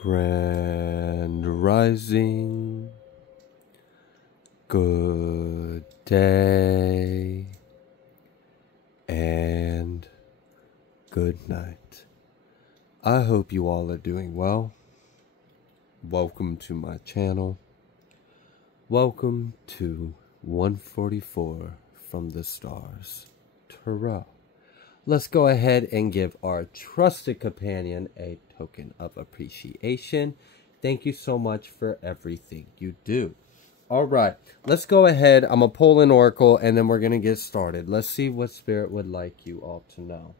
Grand Rising, good day, and good night. I hope you all are doing well. Welcome to my channel. Welcome to 144 from the stars, Tarot. Let's go ahead and give our trusted companion a token of appreciation. Thank you so much for everything you do. All right, let's go ahead. I'm going to pull an oracle and then we're going to get started. Let's see what Spirit would like you all to know.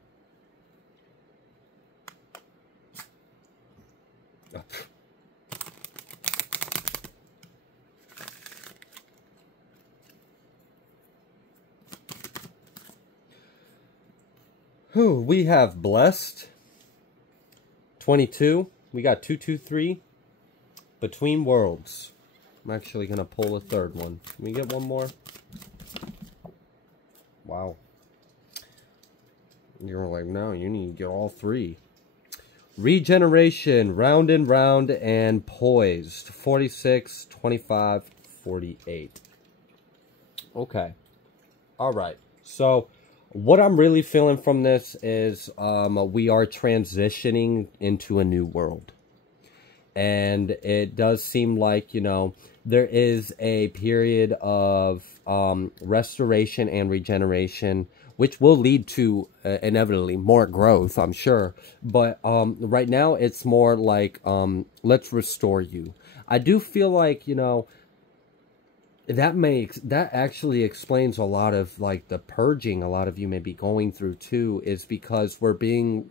We have blessed 22. We got 223 between worlds. I'm actually gonna pull a third one. Can we get one more? Wow. You're like, no, you need to get all three. Regeneration, round and round, and poised. 46, 25, 48. Okay. All right. So what I'm really feeling from this is we are transitioning into a new world. And it does seem like, you know, there is a period of restoration and regeneration, which will lead to inevitably more growth, I'm sure. But right now it's more like, let's restore you. I do feel like, you know, that actually explains a lot of like the purging a lot of you may be going through too, is because we're being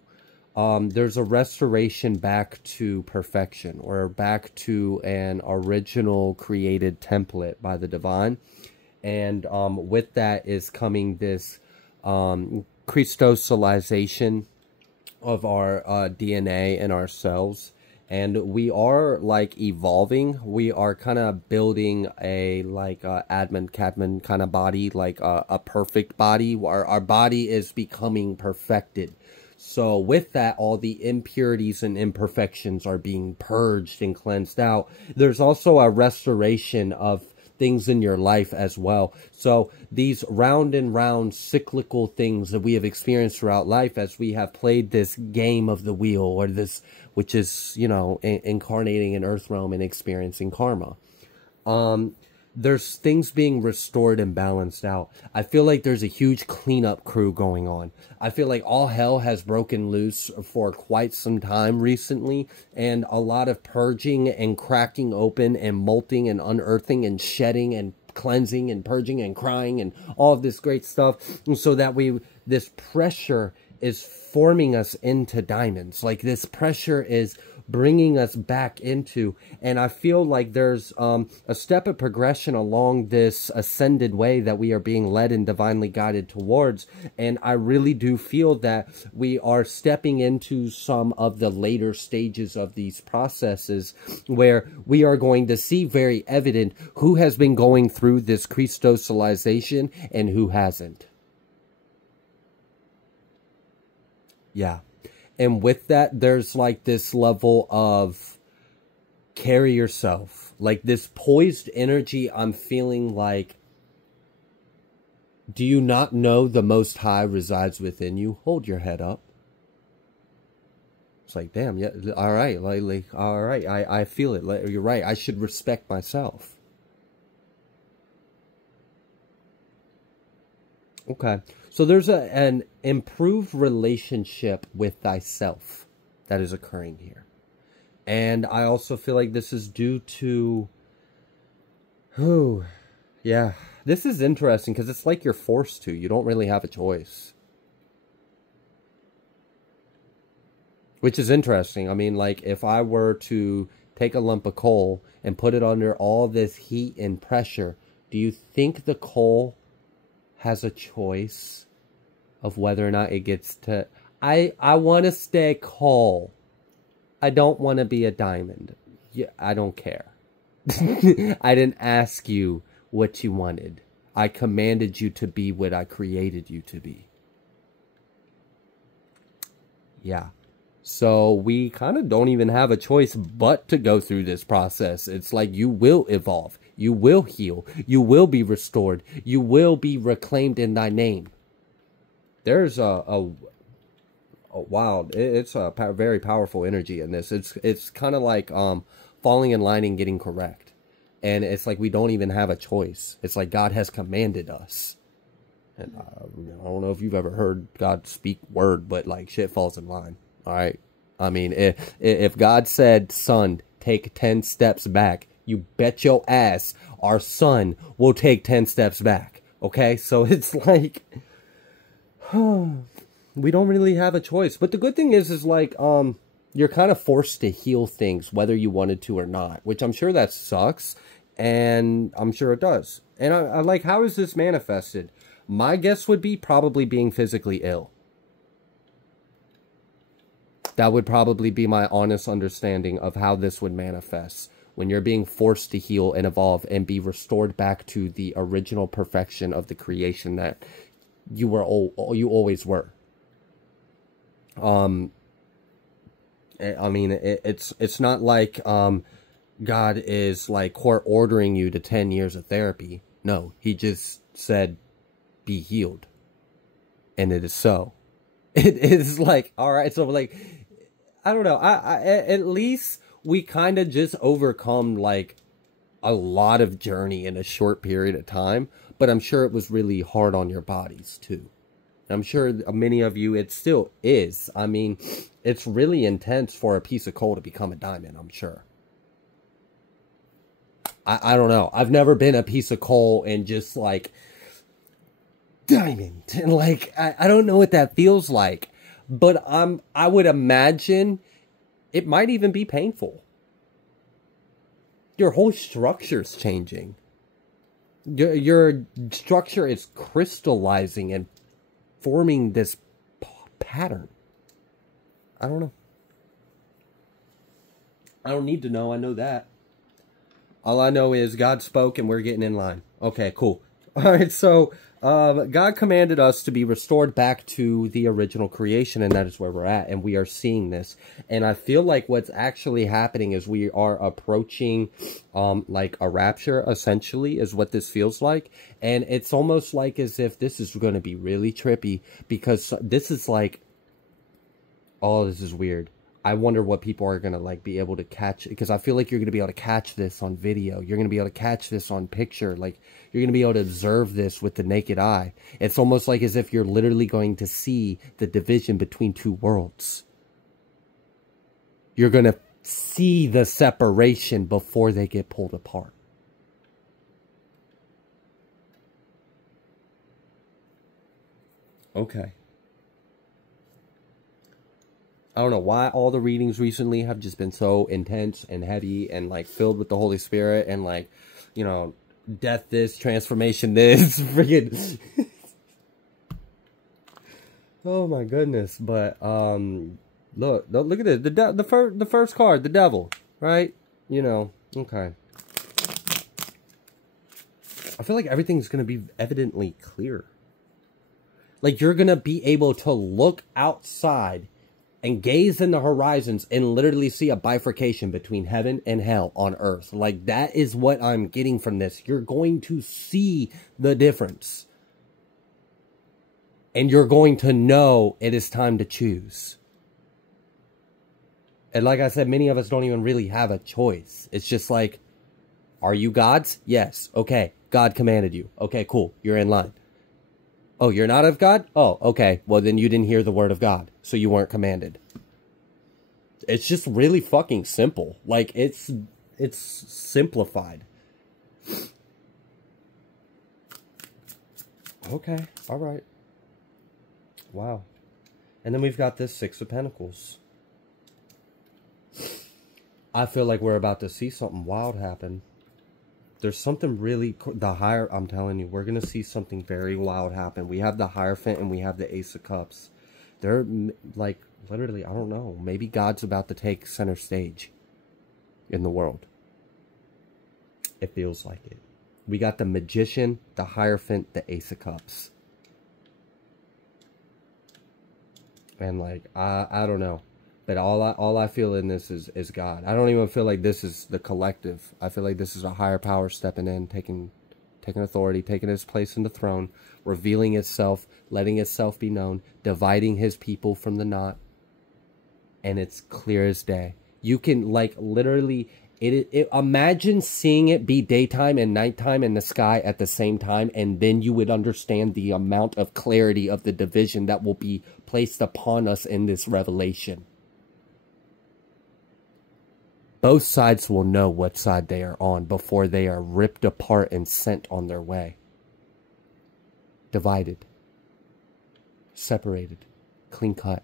there's a restoration back to perfection, or back to an original created template by the divine. And with that is coming this crystallization of our DNA and our cells. And we are like evolving. We are kind of building a like admin cadman kind of body, like a perfect body. Our body is becoming perfected. So with that, all the impurities and imperfections are being purged and cleansed out. There's also a restoration of things in your life as well. So these round and round cyclical things that we have experienced throughout life, as we have played this game of the wheel, or this, which is, you know, incarnating in earth realm and experiencing karma. There's things being restored and balanced out. I feel like there's a huge cleanup crew going on. I feel like all hell has broken loose for quite some time recently, and a lot of purging and cracking open and molting and unearthing and shedding and cleansing and purging and crying and all of this great stuff, so that this pressure is forming us into diamonds. Like, this pressure is bringing us back into, and I feel like there's a step of progression along this ascended way that we are being led and divinely guided towards. And I really do feel that we are stepping into some of the later stages of these processes, where we are going to see very evident who has been going through this crystallization and who hasn't. Yeah. And with that, there's like this level of carry yourself. Like this poised energy, I'm feeling like, do you not know the Most High resides within you? Hold your head up. It's like, damn, yeah, all right, like all right, I feel it. Like, you're right, I should respect myself. Okay, so there's an improved relationship with thyself that is occurring here. And I also feel like this is due to, yeah, this is interesting because it's like you're forced to. You don't really have a choice. Which is interesting. I mean, like, if I were to take a lump of coal and put it under all this heat and pressure, do you think the coal has a choice of whether or not it gets to... I want to stay coal. I don't want to be a diamond. Yeah, I don't care. I didn't ask you what you wanted. I commanded you to be what I created you to be. Yeah. So we kind of don't even have a choice but to go through this process. It's like you will evolve. You will heal. You will be restored. You will be reclaimed in thy name. There's a wild, it's a very powerful energy in this. It's kind of like falling in line and getting correct. And it's like we don't even have a choice. It's like God has commanded us. And I don't know if you've ever heard God speak word, but like shit falls in line. All right. I mean, if God said, son, take 10 steps back, you bet your ass our son will take 10 steps back. Okay. So it's like, we don't really have a choice. But the good thing is like, you're kind of forced to heal things, whether you wanted to or not, which I'm sure that sucks. And I'm sure it does. And I like, how is this manifested? My guess would be probably being physically ill. That would probably be my honest understanding of how this would manifest. When you're being forced to heal and evolve and be restored back to the original perfection of the creation that you always were. I mean, it's not like God is like court ordering you to 10 years of therapy. No, he just said, be healed. And it is so. It is like, all right. So like, I don't know. At least we kind of just overcome like a lot of journey in a short period of time. But I'm sure it was really hard on your bodies too. I'm sure many of you, it still is. I mean, it's really intense for a piece of coal to become a diamond, I'm sure. I don't know. I've never been a piece of coal and just like diamond. And like, I don't know what that feels like. But I would imagine it might even be painful. Your whole structure's changing. Your structure is crystallizing and forming this pattern. I don't know. I don't need to know. I know that. All I know is God spoke and we're getting in line. Okay, cool. All right, so God commanded us to be restored back to the original creation, and that is where we're at, and we are seeing this. And I feel like what's actually happening is we are approaching like a rapture, essentially, is what this feels like. And it's almost like as if this is going to be really trippy, because this is like, oh, this is weird. I wonder what people are going to like be able to catch, because I feel like you're going to be able to catch this on video. You're going to be able to catch this on picture. Like you're going to be able to observe this with the naked eye. It's almost like as if you're literally going to see the division between two worlds. You're going to see the separation before they get pulled apart. Okay. I don't know why all the readings recently have just been so intense and heavy and like filled with the Holy Spirit and like, you know, death this, transformation this, freaking. Oh my goodness. But look at this. The first card, the devil, right? You know, okay. I feel like everything's going to be evidently clear. Like you're going to be able to look outside and gaze in the horizons and literally see a bifurcation between heaven and hell on earth. Like, that is what I'm getting from this. You're going to see the difference. And you're going to know it is time to choose. And like I said, many of us don't even really have a choice. It's just like, are you God's? Yes. Okay. God commanded you. Okay, cool. You're in line. Oh, you're not of God? Oh, okay. Well, then you didn't hear the word of God, so you weren't commanded. It's just really fucking simple. Like, it's simplified. Okay, all right. Wow. And then we've got this Six of Pentacles. I feel like we're about to see something wild happen. There's something really, I'm telling you, we're going to see something very wild happen. We have the Hierophant and we have the Ace of Cups. They're like, literally, I don't know. Maybe God's about to take center stage in the world. It feels like it. We got the Magician, the Hierophant, the Ace of Cups. And like, I don't know. But all I feel in this is God. I don't even feel like this is the collective. I feel like this is a higher power stepping in, taking authority, taking its place in the throne, revealing itself, letting itself be known, dividing his people from the not. And it's clear as day. You can like literally imagine seeing it be daytime and nighttime in the sky at the same time, and then you would understand the amount of clarity of the division that will be placed upon us in this revelation. Both sides will know what side they are on before they are ripped apart and sent on their way. Divided. Separated. Clean cut.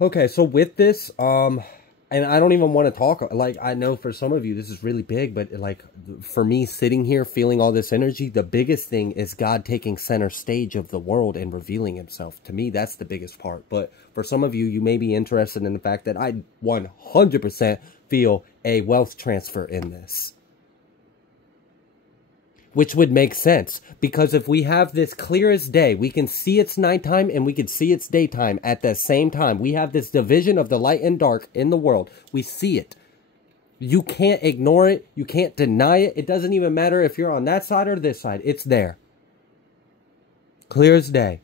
Okay, so with this, and I don't even want to talk, like, I know for some of you this is really big, but like, for me sitting here feeling all this energy, the biggest thing is God taking center stage of the world and revealing himself. To me, that's the biggest part. But for some of you, you may be interested in the fact that I 100% feel a wealth transfer in this. Which would make sense, because if we have this clear as day, we can see it's nighttime and we can see it's daytime at the same time. We have this division of the light and dark in the world. We see it. You can't ignore it. You can't deny it. It doesn't even matter if you're on that side or this side. It's there. Clear as day.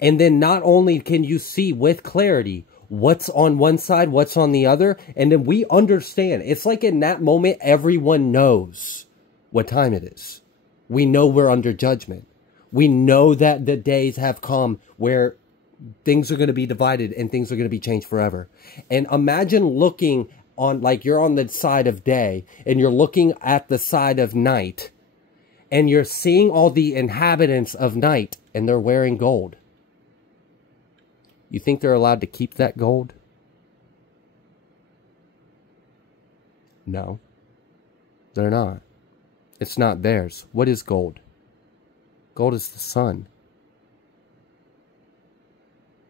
And then not only can you see with clarity what's on one side, what's on the other, and then we understand. It's like in that moment, everyone knows what time it is. We know we're under judgment. We know that the days have come where things are going to be divided and things are going to be changed forever. And imagine looking on, like you're on the side of day and you're looking at the side of night and you're seeing all the inhabitants of night and they're wearing gold. You think they're allowed to keep that gold? No, they're not. It's not theirs. What is gold? Gold is the sun.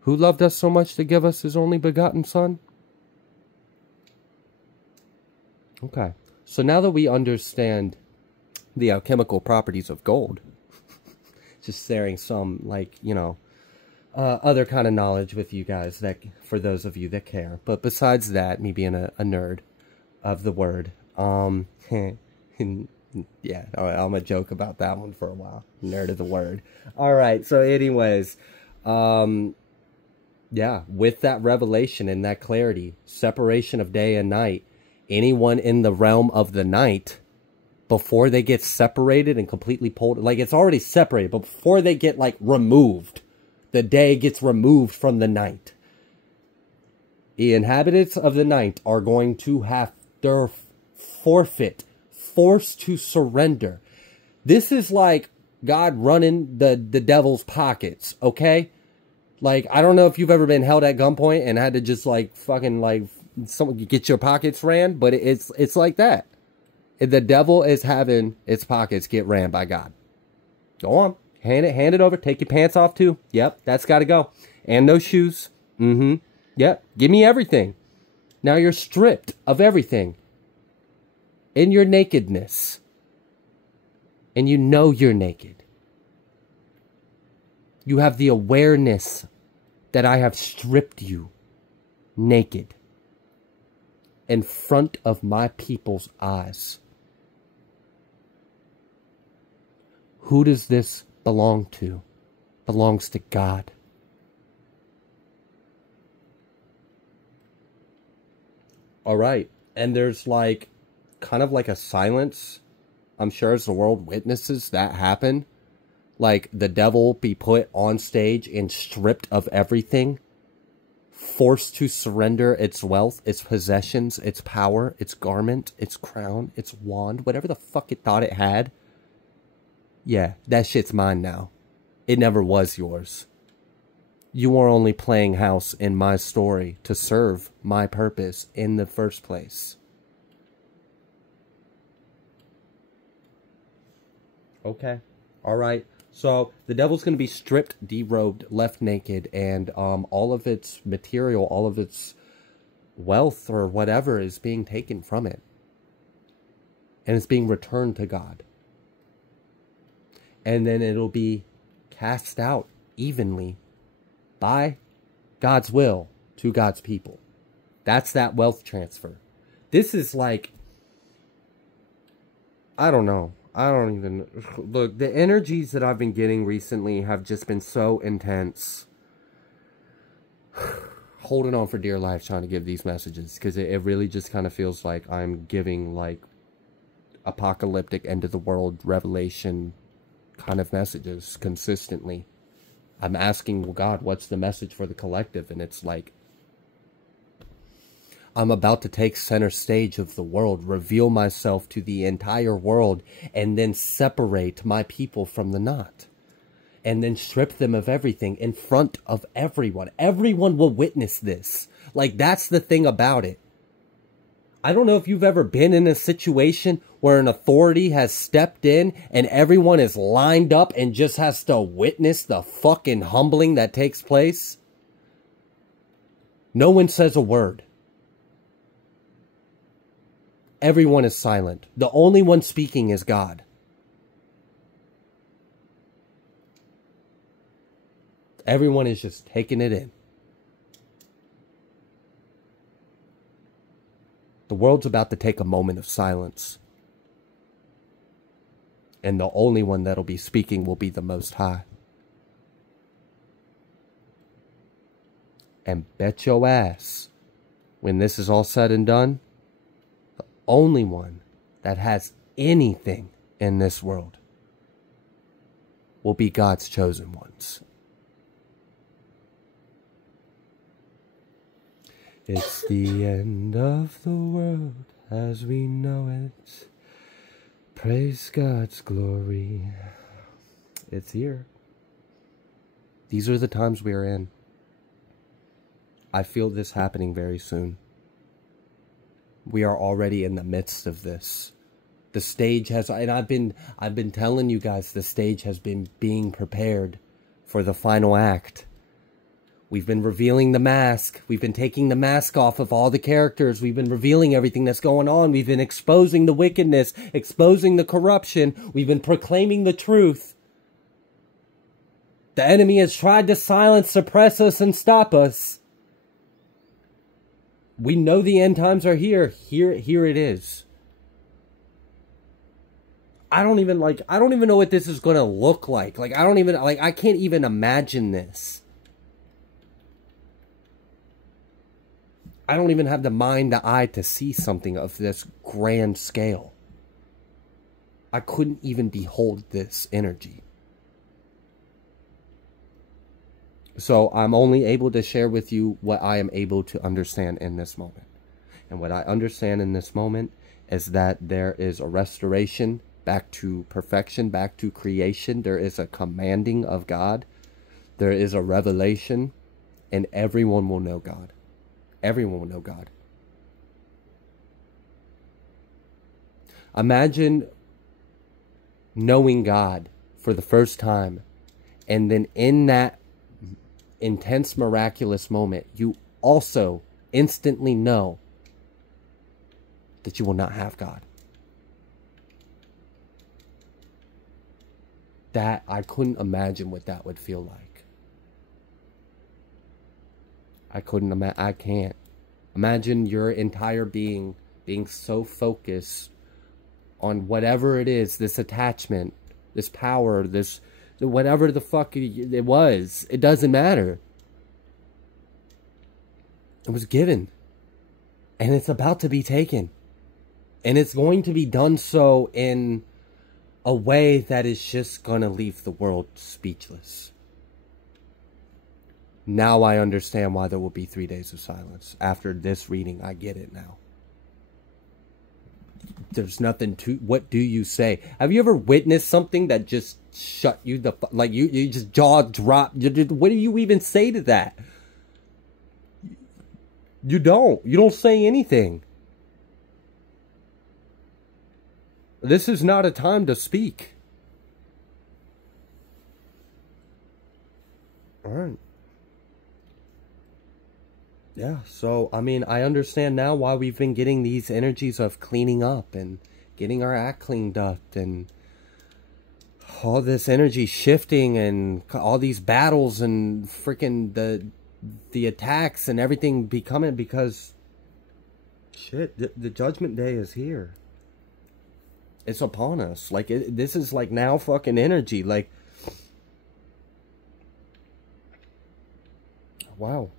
Who loved us so much to give us his only begotten son? Okay. So now that we understand the alchemical properties of gold, just sharing some, like, you know, other kind of knowledge with you guys, that for those of you that care. But besides that, me being a nerd of the word, yeah, I'm gonna joke about that one for a while. Nerd of the word. All right. So anyways, yeah, with that revelation and that clarity, separation of day and night, anyone in the realm of the night, before they get separated and completely pulled, like it's already separated, but before they get like removed, the day gets removed from the night. The inhabitants of the night are going to have their forfeit, forced to surrender. This is like God running the devil's pockets, okay? Like, I don't know if you've ever been held at gunpoint and had to just like fucking like someone get your pockets ran, but it's like that. The devil is having its pockets get ran by God. Go on, hand it over. Take your pants off too. Yep, that's got to go. And no shoes. Yep, give me everything. Now you're stripped of everything. In your nakedness. And you know you're naked. You have the awareness that I have stripped you naked in front of my people's eyes. Who does this belong to? Belongs to God. All right. And there's like kind of like a silence, I'm sure, as the world witnesses that happen. Like the devil be put on stage and stripped of everything, forced to surrender its wealth, its possessions, its power, its garment, its crown, its wand, whatever the fuck it thought it had. Yeah, that shit's mine now. It never was yours. You are only playing house in my story to serve my purpose in the first place. Okay. All right. So the devil's going to be stripped, derobed, left naked, and all of its material, all of its wealth or whatever is being taken from it. And it's being returned to God. And then it'll be cast out evenly by God's will to God's people. That's that wealth transfer. This is like, I don't know. I don't even... Look, the energies that I've been getting recently have just been so intense. Holding on for dear life trying to give these messages. Because it really just kind of feels like I'm giving, like, apocalyptic, end of the world, revelation kind of messages consistently. I'm asking, well, God, what's the message for the collective? And it's like, I'm about to take center stage of the world, reveal myself to the entire world, and then separate my people from the knot. And then strip them of everything in front of everyone. Everyone will witness this. Like, that's the thing about it. I don't know if you've ever been in a situation where an authority has stepped in and everyone is lined up and just has to witness the fucking humbling that takes place. No one says a word. Everyone is silent. The only one speaking is God. Everyone is just taking it in. The world's about to take a moment of silence. And the only one that'll be speaking will be the Most High. And bet your ass, when this is all said and done, the only one that has anything in this world will be God's chosen ones. It's the end of the world as we know it. Praise God's glory. It's here. These are the times we are in. I feel this happening very soon. We are already in the midst of this. The stage has, and I've been telling you guys, the stage has been being prepared for the final act. We've been revealing the mask. We've been taking the mask off of all the characters. We've been revealing everything that's going on. We've been exposing the wickedness, exposing the corruption. We've been proclaiming the truth. The enemy has tried to silence, suppress us, and stop us. We know the end times are here. Here it is. I don't even know what this is going to look like. I can't even imagine this. I don't even have the mind, the eye to see something of this grand scale. I couldn't even behold this energy. So I'm only able to share with you what I am able to understand in this moment. And what I understand in this moment is that there is a restoration back to perfection, back to creation. There is a commanding of God. There is a revelation, and everyone will know God. Everyone will know God. Imagine knowing God for the first time, and then in that intense, miraculous moment, you also instantly know that you will not have God. That, I couldn't imagine what that would feel like. I can't. Imagine your entire being so focused on whatever it is, this attachment, this power, this, whatever the fuck it was. It doesn't matter. It was given. And it's about to be taken. And it's going to be done so in a way that is just going to leave the world speechless. Now I understand why there will be 3 days of silence. After this reading, I get it now. There's nothing to... What do you say? Have you ever witnessed something that just shut you the... Like, you just jaw drop. What do you even say to that? You don't. You don't say anything. This is not a time to speak. All right. Yeah, so, I mean, I understand now why we've been getting these energies of cleaning up and getting our act cleaned up and... all this energy shifting and all these battles and freaking the attacks and everything becoming, because shit, the judgment day is here. It's upon us. Like, this is like now fucking energy. Like, wow.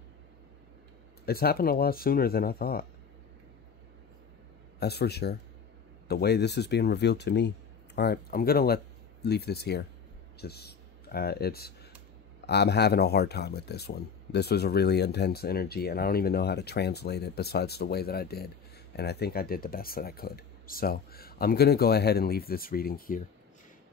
It's happened a lot sooner than I thought. That's for sure. The way this is being revealed to me. Alright, I'm gonna leave this here. Just, I'm having a hard time with this one. This was a really intense energy, and I don't even know how to translate it besides the way that I did. And I think I did the best that I could. So, I'm gonna go ahead and leave this reading here.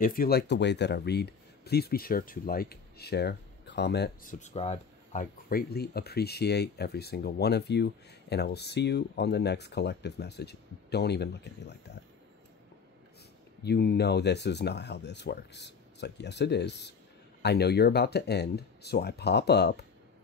If you like the way that I read, please be sure to like, share, comment, subscribe. I greatly appreciate every single one of you, and I will see you on the next collective message. Don't even look at me like that. You know this is not how this works. It's like, yes, it is. I know you're about to end, so I pop up.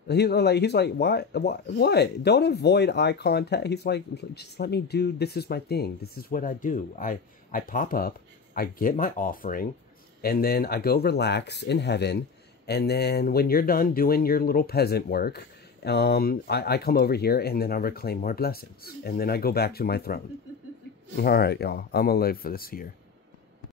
He's like, what? Don't avoid eye contact. He's like, just let me do, this is my thing. This is what I do. I pop up, I get my offering, and then I go relax in heaven. And then when you're done doing your little peasant work, I come over here and then I reclaim more blessings. And then I go back to my throne. All right, y'all. I'm going to leave for this here.